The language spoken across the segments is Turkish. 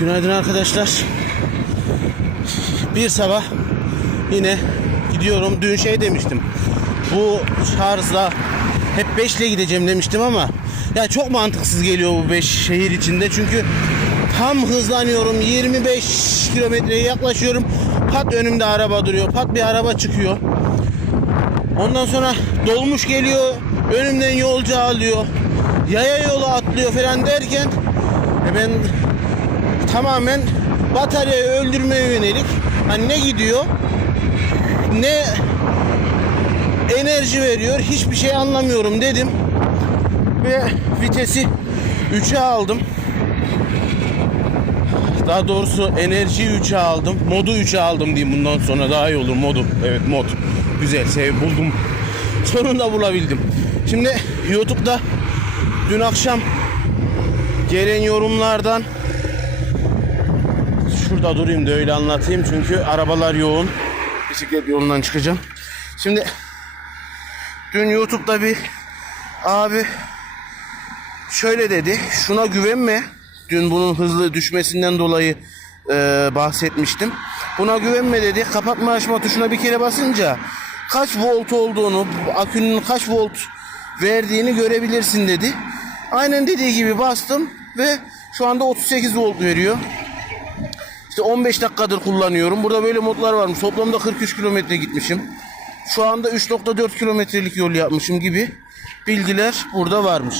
Günaydın arkadaşlar. Bir sabah yine gidiyorum. Dün şey demiştim. Bu şarjla hep 5 ile gideceğim demiştim ama ya çok mantıksız geliyor bu 5 şehir içinde. Çünkü tam hızlanıyorum. 25 kilometreye yaklaşıyorum. Pat önümde araba duruyor. Pat bir araba çıkıyor. Ondan sonra dolmuş geliyor. Önümden yolcu alıyor. Yaya yolu atlıyor falan derken e ben tamamen bataryayı öldürmeye yönelik. Hani ne gidiyor? Ne enerji veriyor? Hiçbir şey anlamıyorum dedim. Ve vitesi 3'e aldım. Daha doğrusu enerjiyi 3'e aldım. Modu 3'e aldım diyeyim bundan sonra. Daha iyi olur. Modu. Evet mod. Güzel. Sev buldum. Sonunda bulabildim. Şimdi YouTube'da dün akşam gelen yorumlardan şurada durayım da öyle anlatayım çünkü arabalar yoğun. Bisiklet yolundan çıkacağım. Şimdi dün YouTube'da bir abi şöyle dedi şuna güvenme. Dün bunun hızlı düşmesinden dolayı e, bahsetmiştim. Buna güvenme dedi. Kapatma açma tuşuna bir kere basınca kaç volt olduğunu akünün kaç volt verdiğini görebilirsin dedi. Aynen dediği gibi bastım ve şu anda 38 volt veriyor işte 15 dakikadır kullanıyorum. Burada böyle modlar varmış. Toplamda 43 kilometre gitmişim. Şu anda 3.4 kilometrelik yol yapmışım gibi bilgiler burada varmış.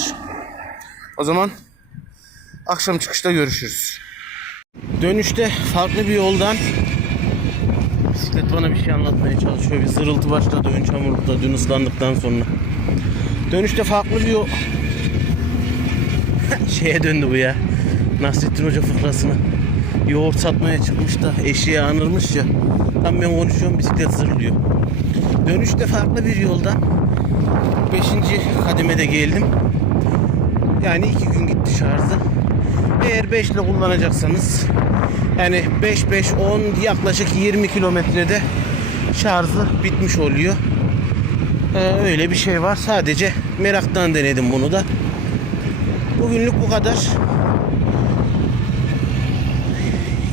O zaman akşam çıkışta görüşürüz. Dönüşte farklı bir yoldan bisiklet bana bir şey anlatmaya çalışıyor. Bir zırıltı başladı ön çamurlukta dün ıslandıktan sonra. Dönüşte farklı bir yol şeye döndü bu ya. Nasrettin Hoca fıkrasına. Yoğurt satmaya çıkmış da eşeğe anırmış ya. Tam ben konuşuyorum bisiklet zırlıyor. Dönüşte farklı bir yoldan 5. kademede geldim. Yani 2 gün gitti şarjı. Eğer 5 ile kullanacaksanız yani 5 5 10 yaklaşık 20 kilometrede şarjı bitmiş oluyor. Ee, öyle bir şey var. Sadece meraktan denedim bunu da. Bugünlük bu kadar.